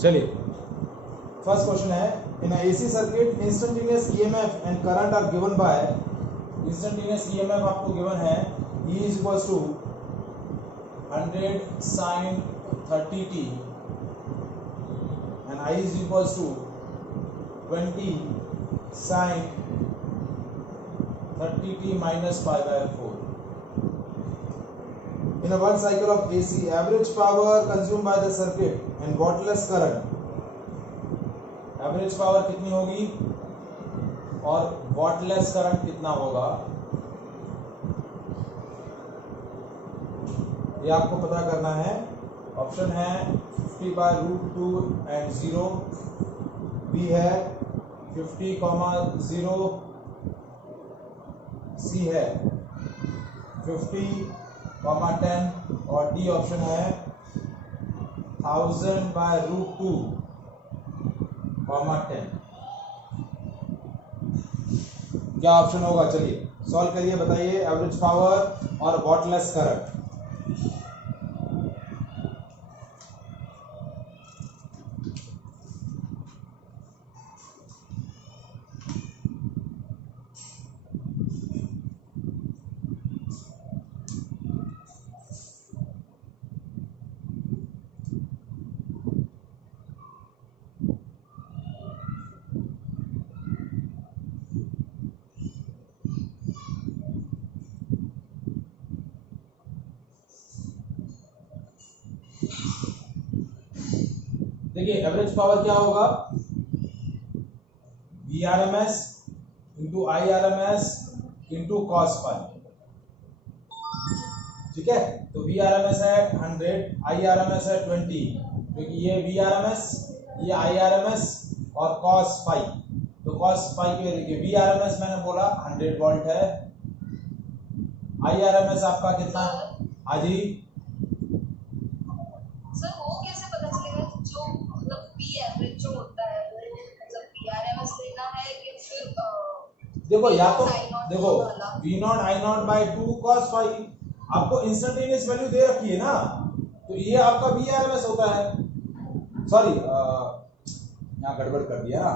चलिए first question है, in AC circuit instantaneous EMF and current are given by, instantaneous EMF आपको given है E is equals to 100 sin 30t and I is equals to 20 sin 30t minus pi by 4. In a one cycle of AC, average power consumed by the circuit and wattless current, average power कितनी होगी और wattless current कितना होगा, ये आपको पता करना है। ऑप्शन है 50/√2 एंड 0, बी है 50,0, सी है 50,10 और डी ऑप्शन है 1000/√2, 10। क्या ऑप्शन होगा? चलिए सॉल्व करिए, बताइए एवरेज पावर और वॉटलेस करंट। देखिए एवरेज पावर क्या होगा, VRMS into IRMS into cos phi, ठीक है। तो VRMS है 100, IRMS है 20, क्योंकि ये VRMS ये IRMS और cos फाई, तो cos फाई की वैल्यू VRMS मैंने बोला 100 वोल्ट है, IRMS आपका कितना? हाँ जी सर वो कैसे पता चलेगा जो मतलब पी एवरेज जो होता है वो मतलब पीआरएमएस लेना है कि फिर देखो या तो देखो V0 I0 by 2 cos phi, आपको इंस्टेंटेनियस वैल्यू दे रखी है ना, तो ये आपका VRMS होता है। सॉरी यहाँ गड़बड़ कर दिया ना,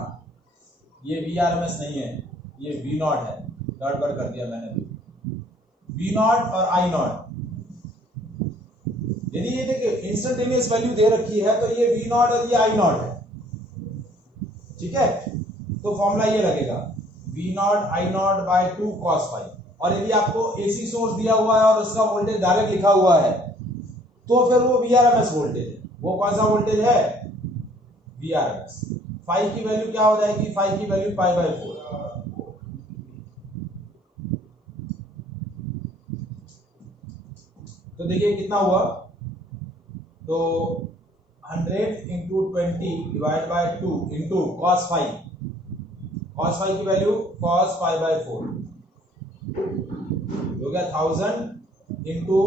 ये VRMS नहीं है, ये V0 है, गड़बड़ कर दिया मैंने। V0 और I0, यदि ये देखिए इंस्टेंटेनियस वैल्यू दे रखी है तो ये V0 और ये I0 है, ठीक है। तो फॉर्मूला ये लगेगा V0 I0 by 2 cos phi, और यदि आपको AC सोर्स दिया हुआ है और उसका वोल्टेज डायरेक्ट लिखा हुआ है तो फिर वो VRMS वोल्टेज है। वो कौन सा वोल्टेज है? VRMS। फाई की वैल्यू क्या हो जाएगी? फाई की वैल्यू पाई बाय 4। तो देखिए कितना हुआ, तो 100 into 20 divide by 2 into cos phi, cos phi की वैल्यू cos पाई बाय 4 हो गया 1000 इंटू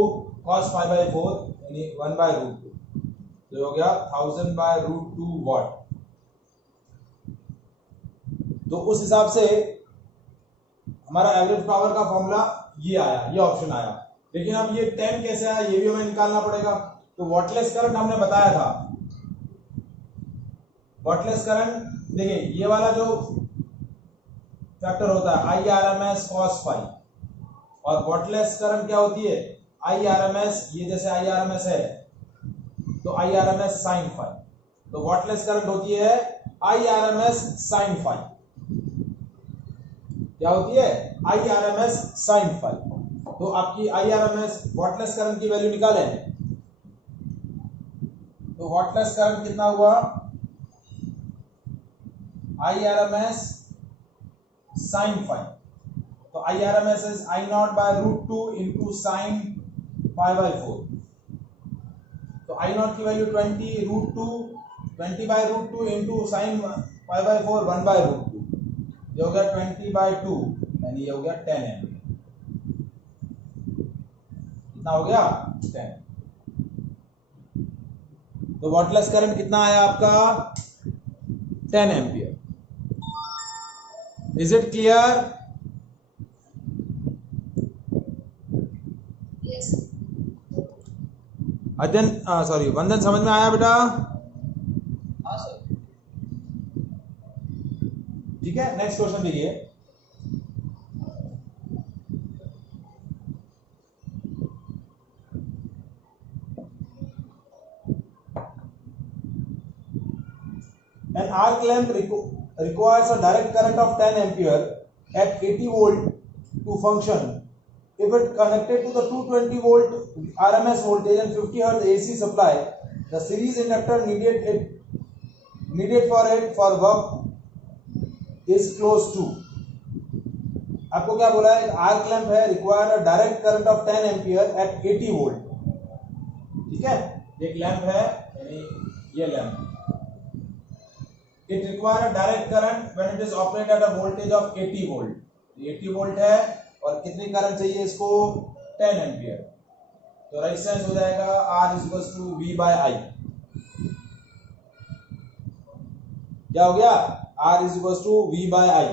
cos पाई बाय 4 यानी 1/√2, तो हो गया 1000/√2 वॉट। तो उस हिसाब से हमारा एवरेज पावर का फॉर्मूला ये आया, ये ऑप्शन आया। लेकिन अब ये 10 कैसे आया ये भी हमें निकालना पड़ेगा। तो वॉटलेस करंट हमने बताया था, वॉटलेस करंट देखिए ये वाला जो फैक्टर होता है IRMS cos फाई, और वॉटलेस करंट क्या होती है IRMS, ये जैसे IRMS है तो IRMS sin फाई, तो वॉटलेस करंट होती है IRMS sin फाई। क्या होती है? IRMS sin phi. तो आपकी IRMS वॉटलेस करंट की वैल्यू निकालें, तो वॉटलेस करंट कितना हुआ? IRMS sin फाई, तो IRMS is I0/√2 into sin pi by 4। तो I0 की value 20/√2, 20/√2 into sin pi by 4 1/√2, ये हो गया 20/2 यानी ये हो गया 10 एम्पीयर। कितना हो गया? 10। तो वॉटलेस करंट कितना आया आपका? 10 ampere. Is it clear? Yes अध्ययन सॉरी वंदन समझ में आया बेटा? है, नेक्स्ट क्वेश्चन देखिए। An arc lamp requires a direct current of 10 ampere at 80 volt to function. If it connected to the 220 volt RMS voltage and 50 Hz AC supply, the series inductor needed for it for work is close to. आपको क्या बोला है? Arc lamp है, require a direct current of 10 ampere at 80 volt. ठीक है, एक lamp है, यानी ये lamp, it require a direct current when it is operate at a voltage of 80 volt. 80 volt है और कितनी करंट चाहिए इसको? 10 एम्पियर। तो रेजिस्टेंस हो जाएगा R equals to V by I। क्या हो गया? R equals to V by I।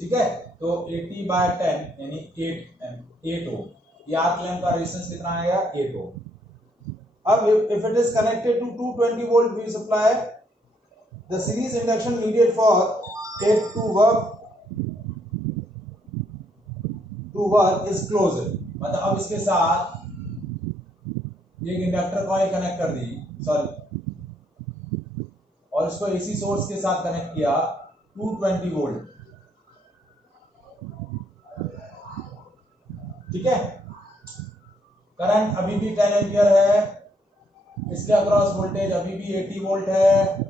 ठीक है, तो 80 बाय 10 यानी 8 ओम। ये आर्क लैंप का रेजिस्टेंस कितना आएगा? 8 ओम। अब if it is connected to 220 volt V supply, the series induction needed for it to work is closed। मतलब अब इसके साथ एक इंडक्टर कॉइल कनेक्ट कर दी, सॉरी, और इसको एसी सोर्स के साथ कनेक्ट किया 220 वोल्ट। ठीक है, करंट अभी भी 10 एम्पियर है, इसके अक्रॉस वोल्टेज अभी भी 80 वोल्ट है।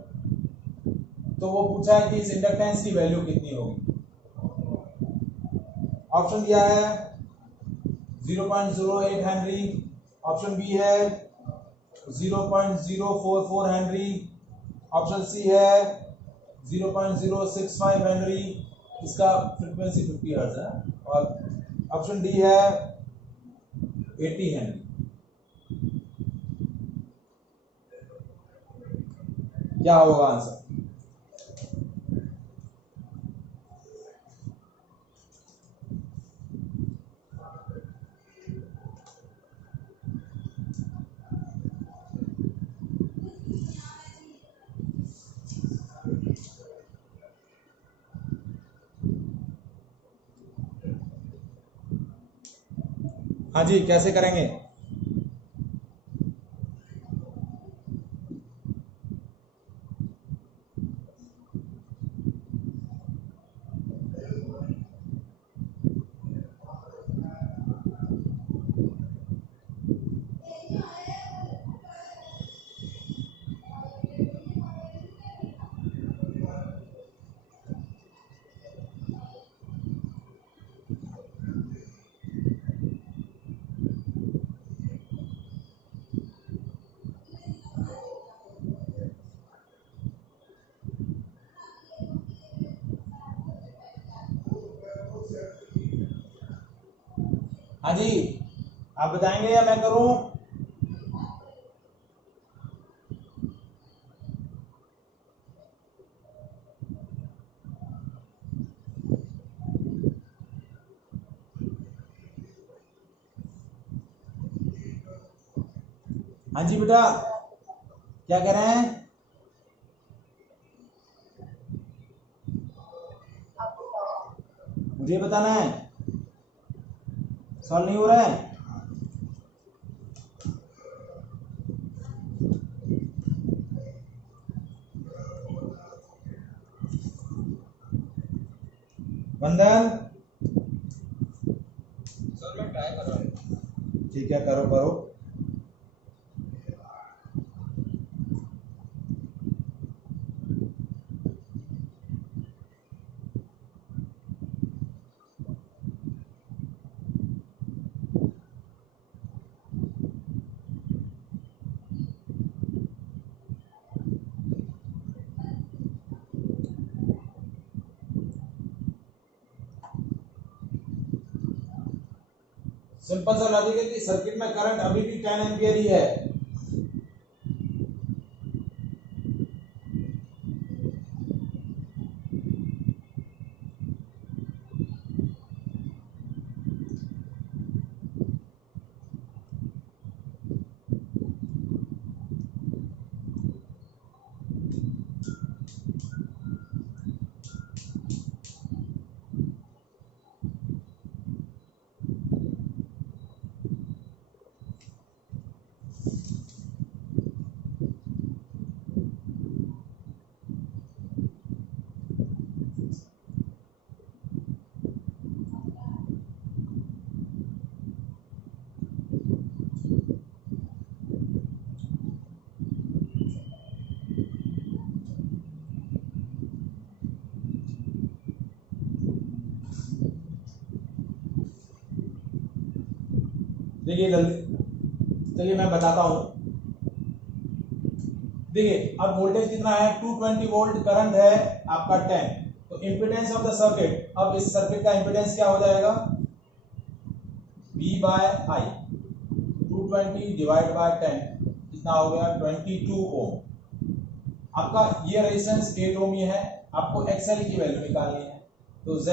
तो वो पूछा है कि इस इंडक्टेंस की वैल्यू कितनी होगी। ऑप्शन दिया है 0.08 हेनरी, ऑप्शन बी है 0.044 हेनरी, ऑप्शन सी है 0.065 हेनरी, इसका फ्रीक्वेंसी 50 हर्ट्ज है, और ऑप्शन डी है 80 हेनरी। क्या होगा आंसर? हाँ जी, कैसे करेंगे? हाँ जी, आप बताएंगे या मैं करूं? हाँ जी बेटा, क्या कह रहे हैं? मुझे बताना है, सॉल्व नहीं हो रहा है। वंदन, सर मैं ट्राई कर रहा हूँ। ठीक है, करो करो। सिंपल सा लॉजिक है कि सर्किट में करंट अभी भी 10 एम्पियर ही है। देखिए जल्दी, चलिए मैं बताता हूं। देखिए अब वोल्टेज कितना है, 220 वोल्ट, करंट है आपका 10, तो इंपीडेंस ऑफ द सर्किट, अब इस सर्किट का इंपीडेंस क्या हो जाएगा, V by I, 220 divide by 10 कितना हो गया, 22 ओम। आपका ये रेजिस्टेंस 8 ओम ही है, आपको XL की वैल्यू निकालनी है, तो Z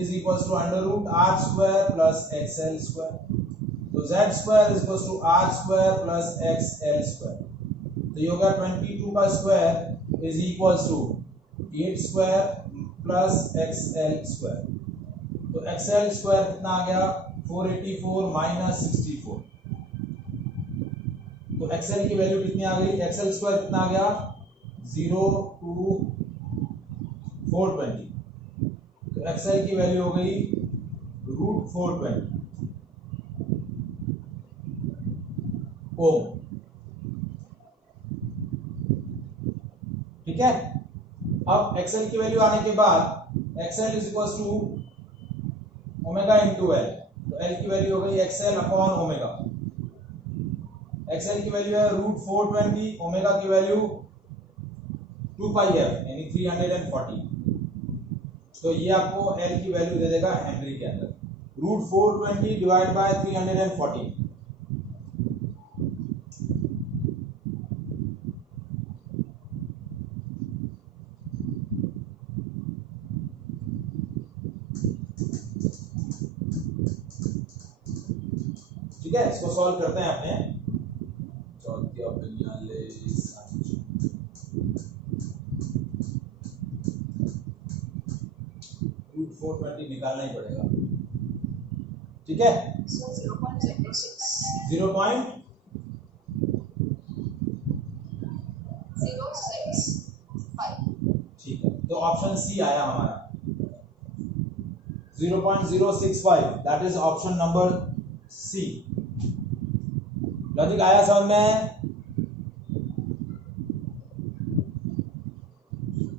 is equal to under root R square plus XL square, तो Z square is equal to R square plus XL square, तो ये होगा 22 का square is equal to 8 square plus XL square, तो XL स्क्वायर कितना आ गया, 484 minus 64, तो XL की वैल्यू कितनी आ गई, XL स्क्वायर कितना आ गया, 02420, तो XL की वैल्यू हो गई √420 ओम। ठीक है, अब XL की वैल्यू आने के बाद XL is equal to omega into L, तो L की वैल्यू हो गई XL अपॉन ओमेगा, XL की वैल्यू है √420, ओमेगा की वैल्यू 2 पाई f यानी 340, तो ये आपको L की वैल्यू दे देगा हेनरी के अंदर, √420 डिवाइड बाय 340, ठीक है। इसको सॉल्व करते हैं अपने चौथी अपनिया ले 420 निकालना ही पड़ेगा, ठीक है। So 0.06. 0.065. ठीक है, तो ऑप्शन सी आया हमारा 0.065, that is option number C. Logic आया समझ में,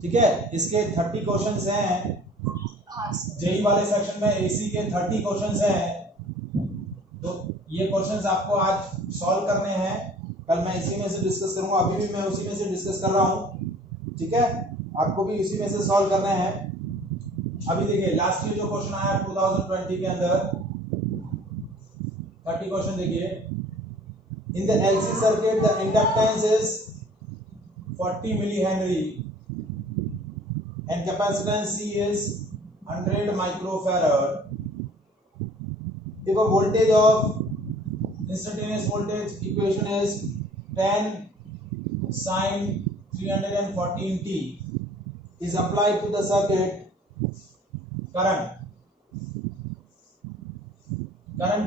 ठीक है। इसके 30 क्वेश्चंस हैं, जेई वाले सेक्शन में एसी के 30 क्वेश्चंस हैं, तो ये क्वेश्चंस आपको आज सॉल्व करने हैं, कल मैं इसी में से डिस्कस करूंगा, अभी भी मैं उसी में से डिस्कस कर रहा हूं, ठीक है। आपको भी इसी में से सॉल्व करने हैं। अभी देखिए लास्ट ईयर जो क्वेश्चन आया 2020 के अंदर 30 क्वेश्चन देखिए, in the LC circuit the inductance is 40 milli henry and capacitance C is 100 microfarad. If a voltage of instantaneous voltage equation is 10 sin 314t is applied to the circuit, current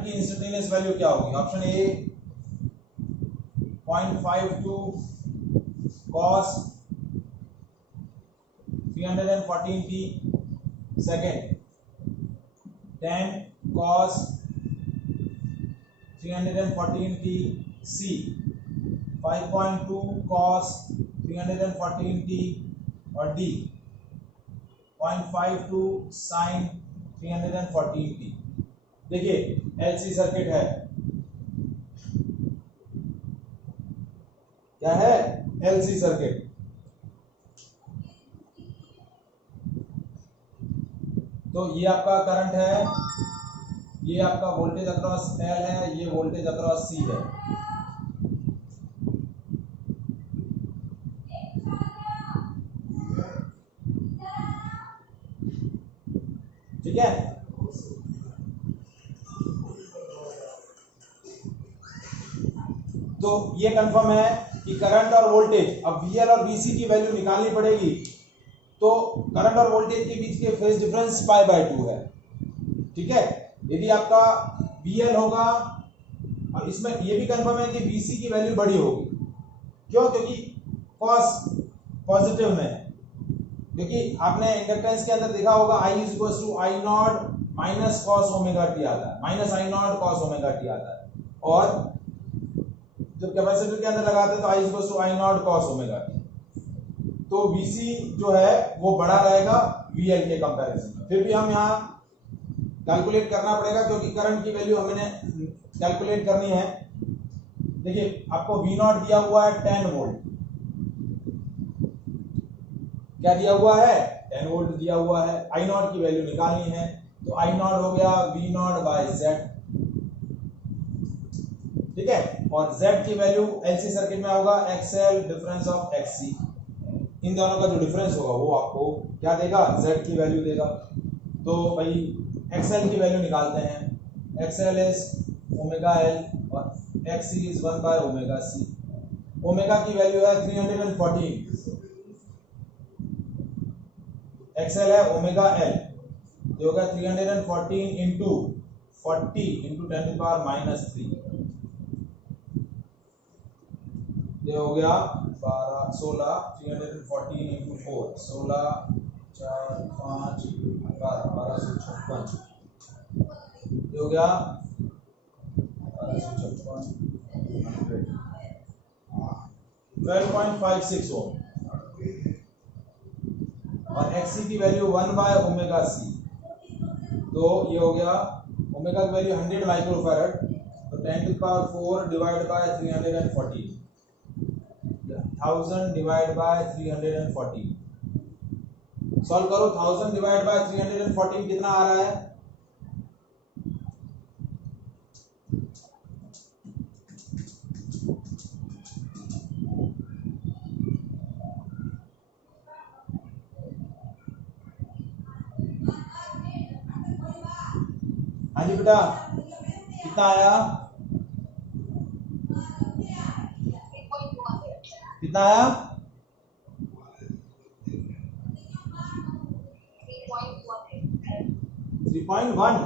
की instantaneous value क्या होगी, option A 0.52 cos 314t, second 10 cos 314t C, 5.2 cos 314t, और D 0.52 sin 314t। देखिए LC circuit है, क्या है, LC circuit. तो ये आपका करंट है, ये आपका वोल्टेज अक्रॉस L है, ये वोल्टेज अक्रॉस C है, ठीक है। तो ये कंफर्म है कि करंट और वोल्टेज, अब VL और VC की वैल्यू निकालनी पड़ेगी, तो करंट और वोल्टेज के बीच के फेज डिफरेंस π/2 है, ठीक है। यदि आपका VL होगा, और इसमें ये भी कंफर्म है कि VC की वैल्यू बड़ी होगी, क्यों, क्योंकि cos पॉजिटिव में है, क्योंकि आपने इंडक्टेंस के अंदर देखा होगा I = I0 minus cos ω t आता है, माइनस I0 cos ω t आता है, और जब कैपेसिटर के अंदर लगाते हैं तो I = I0 cos ω t, तो VC जो है वो बड़ा रहेगा VL के कंपैरिजन में। फिर भी हम यहाँ कैलकुलेट करना पड़ेगा क्योंकि करंट की वैल्यू हमने कैलकुलेट करनी है। देखिए आपको V नॉट दिया हुआ है 10 वोल्ट, क्या दिया हुआ है 10 वोल्ट दिया हुआ है। I नॉट की वैल्यू निकालनी है तो I नॉट हो गया V नॉट बाय Z, ठीक है। और Z की वैल्यू LC सर्किट में होगा XL डिफरेंस ऑफ XC, इन दोनों का जो डिफरेंस होगा वो आपको क्या देगा, Z की वैल्यू देगा। तो भाई XL की वैल्यू निकालते हैं। XL इज ओमेगा L और XC is 1 by omega C। Omega की वैल्यू है 314, XL है ओमेगा L, जो होगा 314 into 40 into 10 to power minus 3, ये हो गया 12 16 314 इंटू 4 16 4 5 1256, ये हो गया 1256 ओम। और XC की वैल्यू 1 बाय ओमेगा C, तो ये हो गया ओमेगा की वैल्यू 100 माइक्रोफैरड, तो 10 to power 4 divide by 314, 1000 divide by 314। Solve करो, 1000 डिवाइड बाय 314 कितना आ रहा है, हाँ जी बेटा कितना आया, कितना आया 3.1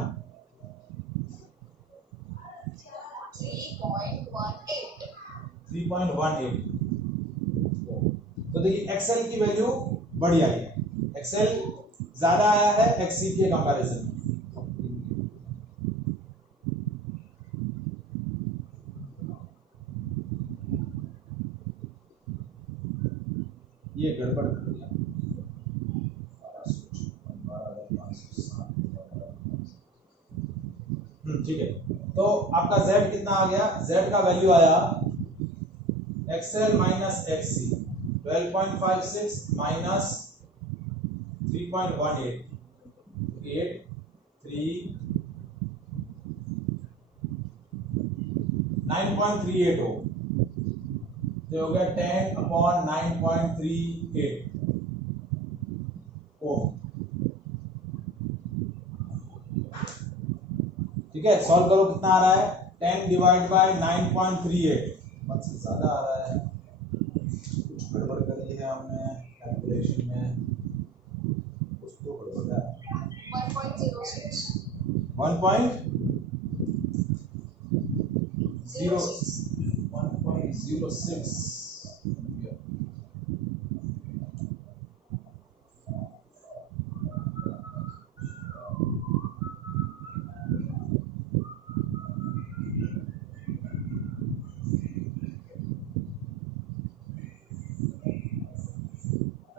3.18। तो देखिए एक्सेल की वैल्यू बढ़ी आई है, एक्सेल ज्यादा आया है XC के कंपैरिजन। ये गड़बड़ कर दिया, ठीक है। तो आपका Z कितना आ गया, Z का वैल्यू आया XL माइनस XC 12.56 माइनस 3.18 8 3 9.38 हो, जो हो गया 10 अपॉन 9.38 ओ, ठीक है। सॉल्व करो कितना आ रहा है, 10 डिवाइड बाय 9.38, बहुत से ज्यादा आ रहा है, कुछ गड़बड़ कर दी है हमने कैलकुलेशन में, कुछ तो गड़बड़ है। 1.06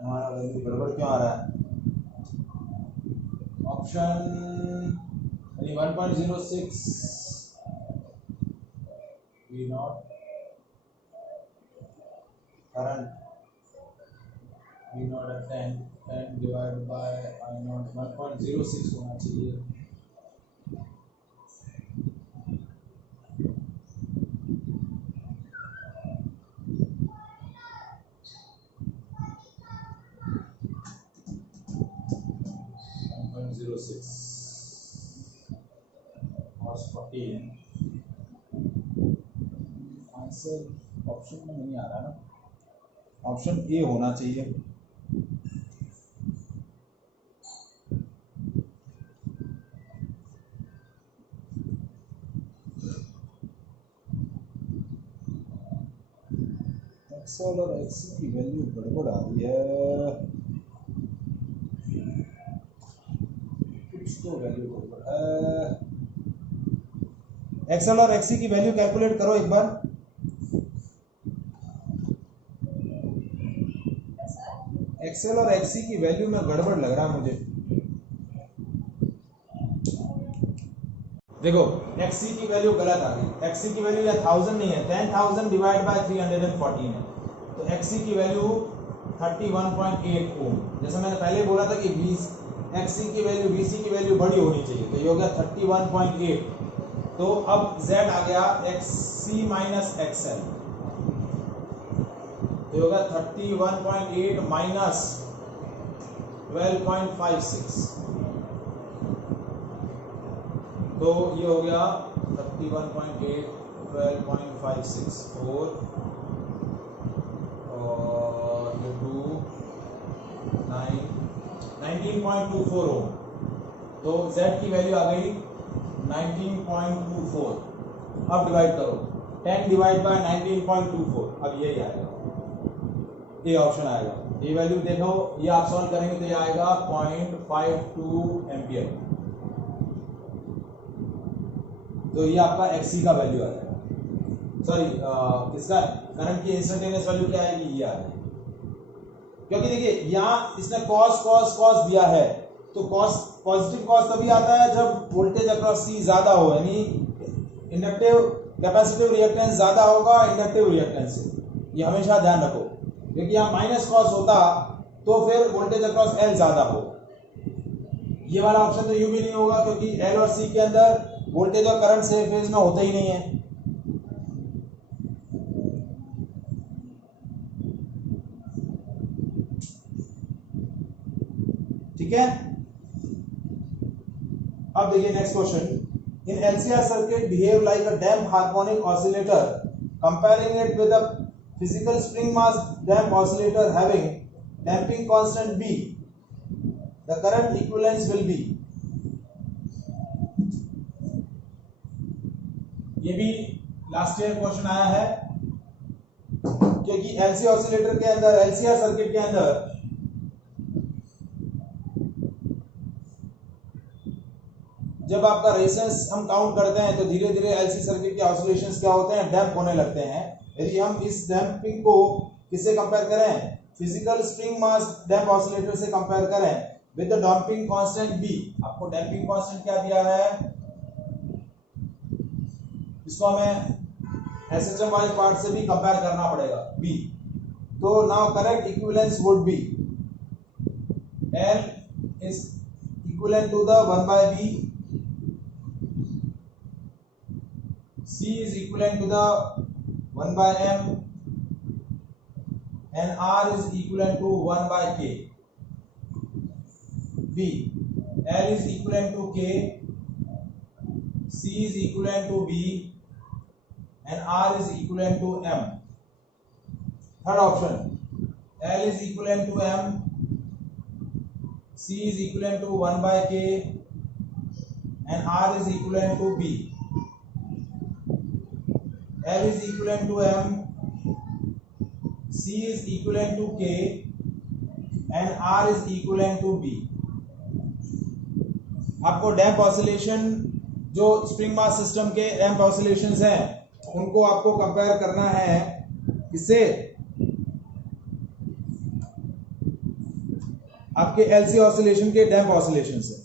हमारा वैल्यू गड़बड़ क्यों आ रहा है, option 1.06 V not current V not है 10 डिवाइड बाय I नॉट 1.06 होना चाहिए। आंसर ऑप्शन में नहीं आ रहा ना, ऑप्शन ए होना चाहिए। एक्सएल और एक्सी की वैल्यू गड़बड़ आ रही है, कुछ तो वैल्यू गड़बड़ है। एक्सएल और एक्सी की वैल्यू कैलकुलेट करो एक बार, एक्सएल और एक्सी की वैल्यू में गड़बड़ लग रहा है मुझे। देखो XC की वैल्यू गलत आ गई, XC की वैल्यू या 1000 नहीं है, 10,000 डिवाइड बाय 314 है, तो XC की वैल्यू 31.8 ओम। जैसे मैंने पहले बोला था कि XC की वैल्यू VC की वैल्यू बड़ी होनी चाहिए, तो ये हो गया 31.8। तो अब Z आ गया XC माइनस XL, तो ये होगा 31.8 माइनस 12.56, तो ये हो गया 31.8 12.56 4 और ये 2 9 19.24 ओम। तो Z की वैल्यू आ गई 19.24। अब डिवाइड करो, 10 डिवाइड बाय 19.24, अब यही आएगा, ये ऑप्शन आएगा। ये वैल्यू देखो, ये आप सॉल्व करेंगे तो ये आएगा 0.52 एम्पियर। तो ये आपका XC का वैल्यू आ जाएगा, सॉरी किसका, करंट की इंस्टेंटेनियस वैल्यू क्या आएगी, ये आ जाएगी। क्योंकि देखिए यहाँ इसने कॉस दिया है, तो कॉस पॉजिटिव कॉस तभी आता है जब वोल्टेज अक्रॉस C ज्यादा हो, यानी इंडक्टिव कैपेसिटिव रिएक्टेंस ज्यादा होगा इंडक्टिव रिएक्टेंस से, ये हमेशा ध्यान रखो। क्योंकि यहाँ माइनस कॉस होता तो फिर वोल्टेज अक्रॉस L ज्यादा हो, ये वाला ऑप्शन तो यूं भी नहीं होगा, क्योंकि L और C के अंदर वोल्टेज और करंट सेम फेज में होते ही नहीं है। ठीक है, अब देखिए next question. In LCR circuit behave like a damp harmonic oscillator, comparing it with a physical spring mass damp oscillator having damping constant B, the current equivalence will be. ये भी लास्ट ईयर क्वेश्चन आया है, क्योंकि LC oscillator के अंदर, LCR circuit के अंदर जब आपका रेजिस्टेंस हम काउंट करते हैं तो धीरे धीरे LC सर्किट के ऑसिलेशंस क्या होते हैं, डैम्प होने लगते हैं। यदि हम इस डैम्पिंग को किससे कंपेयर करें, फिजिकल स्प्रिंग मास डैम्प ऑसिलेटर से कंपेयर करें with the damping constant B। आपको डैम्पिंग कांस्टेंट क्या दिया है, इसको हमें SHM वाले पार्ट से भी कंपेयर करना पड़ेगा B। तो now correct equivalence would be L is equivalent to the 1 by B, C is equivalent to the 1 by M, and R is equivalent to 1 by K. B, L is equivalent to K, C is equivalent to B, and R is equivalent to M. Third option, L is equivalent to M, C is equivalent to 1 by K, and R is equivalent to B. L is equivalent to M, C is equivalent to K, and R is equivalent to B. आपको डैम्प oscillation, जो spring mass system के डैम्प oscillations हैं, उनको आपको compare करना है इससे, आपके LC ऑसिलेशन के डैम्प ऑसिलेशन से।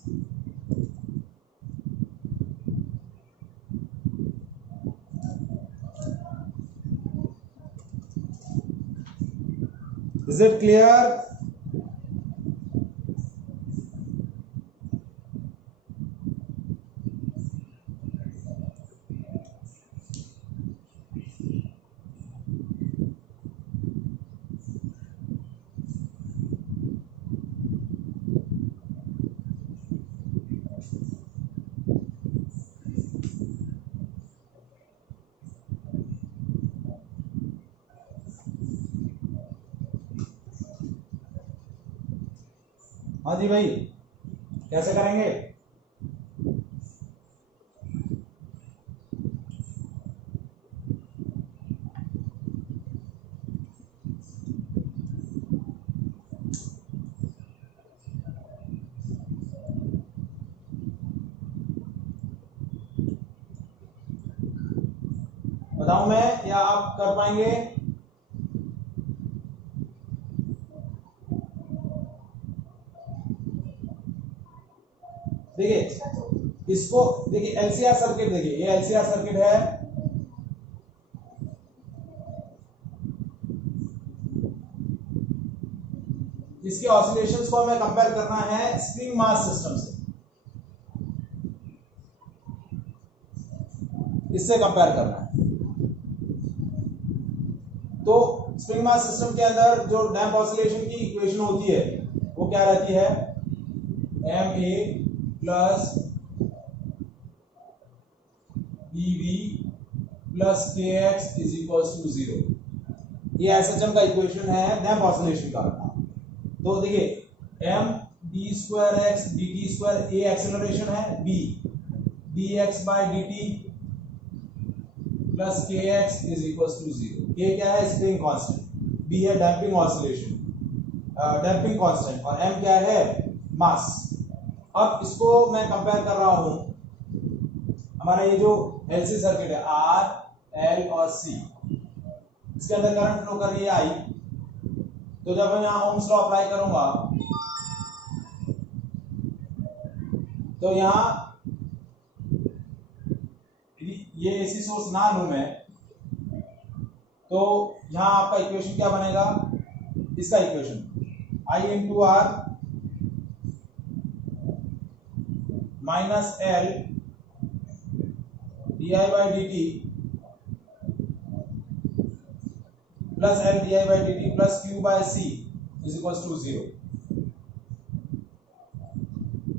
Is it clear? हाँ जी भाई, कैसे करेंगे? बताऊं मैं या आप कर पाएंगे? देखिए इसको देखिए एलसीआर सर्किट, देखिए ये एलसीआर सर्किट है, इसके ऑसिलेशंस को हमें कंपेयर करना है स्प्रिंग मास सिस्टम से, इससे कंपेयर करना है। तो स्प्रिंग मास सिस्टम के अंदर जो डैम्प ऑसिलेशन की इक्वेशन होती है वो क्या रहती है, ma plus bv plus kx is equals to 0। ये एसएचएम का इक्वेशन है डैम्प ऑसिलेशन का। तो देखिए m d square x dt square a acceleration है, b dx by dt plus kx is equals to 0। k क्या है, स्प्रिंग कांस्टेंट, b है डैम्पिंग ऑसिलेशन, डैम्पिंग कांस्टेंट, और m क्या है, मास। अब इसको मैं कंपेयर कर रहा हूं, हमारा ये जो एलसी सर्किट है R, L और C, इसके अंदर करंट फ्लो कर रही है I। तो जब मैं यहां ओम्स लॉ अप्लाई करूंगा तो यहां ये एसी सोर्स ना लूं मैं, तो यहां आपका इक्वेशन क्या बनेगा, इसका equation I into R minus L d I by D T plus L d I by D T plus Q by C is equals to 0।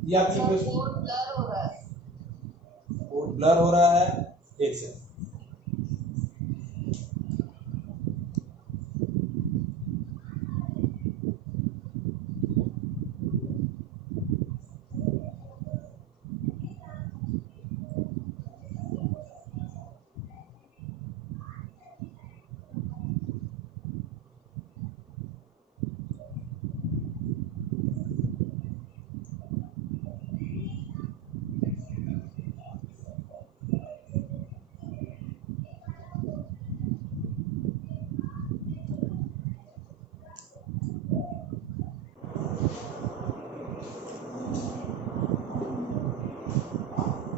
ये आपकी इक्वेशन, बोर्ड ब्लर हो रहा है। बोर्ड ब्लर हो रहा है, एक से।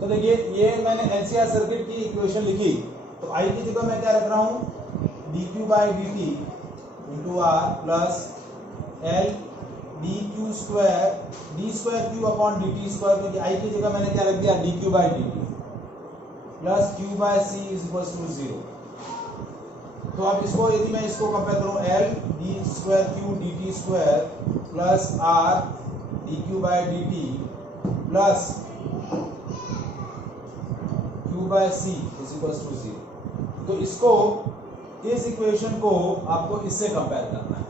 तो देखिए ये मैंने एलसीआर सर्किट की इक्वेशन लिखी, तो आई की जगह मैं क्या रख रहा हूं, D Q by D T into R plus L D Q square Q upon D T square, क्योंकि आई की जगह मैंने क्या रख दिया, D Q by D T plus Q by C is equal to 0। तो अब इसको यदि मैं इसको कंपेयर करूं, L D square Q D T square plus R D Q by D T plus by C is equal to 0। तो इसको, इस इक्वेशन को आपको इससे कंपेयर करना है,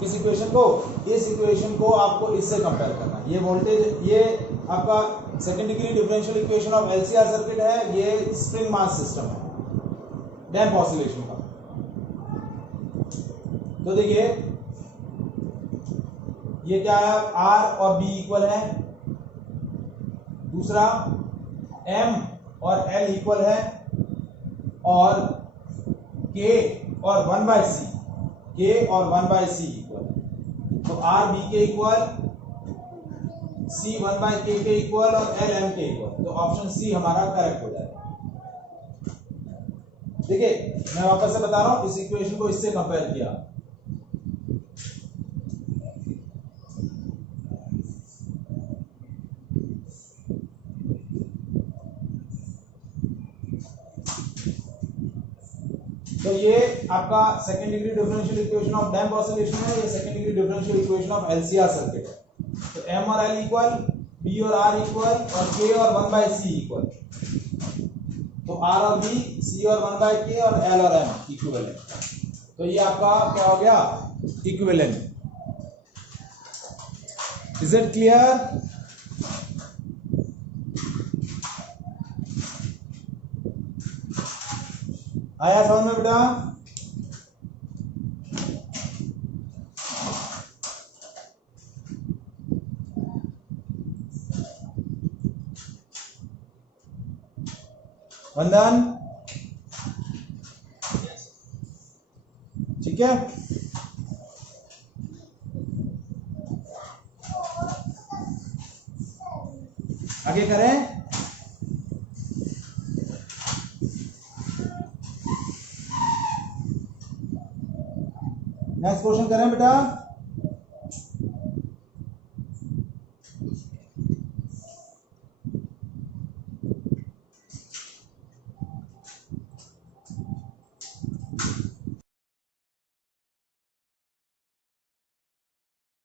किस इक्वेशन को, इस इक्वेशन को आपको इससे कंपेयर करना है। ये वोल्टेज, ये आपका second degree differential equation of LCR circuit है, ये स्प्रिंग मास सिस्टम है डैम्प ऑसिलेशन का। तो देखिए ये क्या है, R और B इक्वल है, दूसरा M और L इक्वल है, और K और 1 बाय C, K और 1 बाय C इक्वल है। तो R B के इक्वल, C 1 बाय K के इक्वल और L M के इक्वल। तो ऑप्शन C हमारा करेक्ट हो जाएगा। देखिए मैं वापस से बता रहा हूं, इस इक्वेशन को इससे कंपेयर किया, तो ये आपका second degree differential equation of damp oscillation है, ये second degree differential equation of LCR circuit है। तो M और L इक्वल, B और R इक्वल, और K और 1 बाय C इक्वल। तो R और B, C और 1 बाय K, और L और M इक्विवेलेंट। तो ये आपका क्या हो गया, इक्विवेलेंट। Is it clear? आया समझ में बेटा? वंदन, ठीक है। आगे करें। नेक्स्ट क्वेश्चन करें बेटा।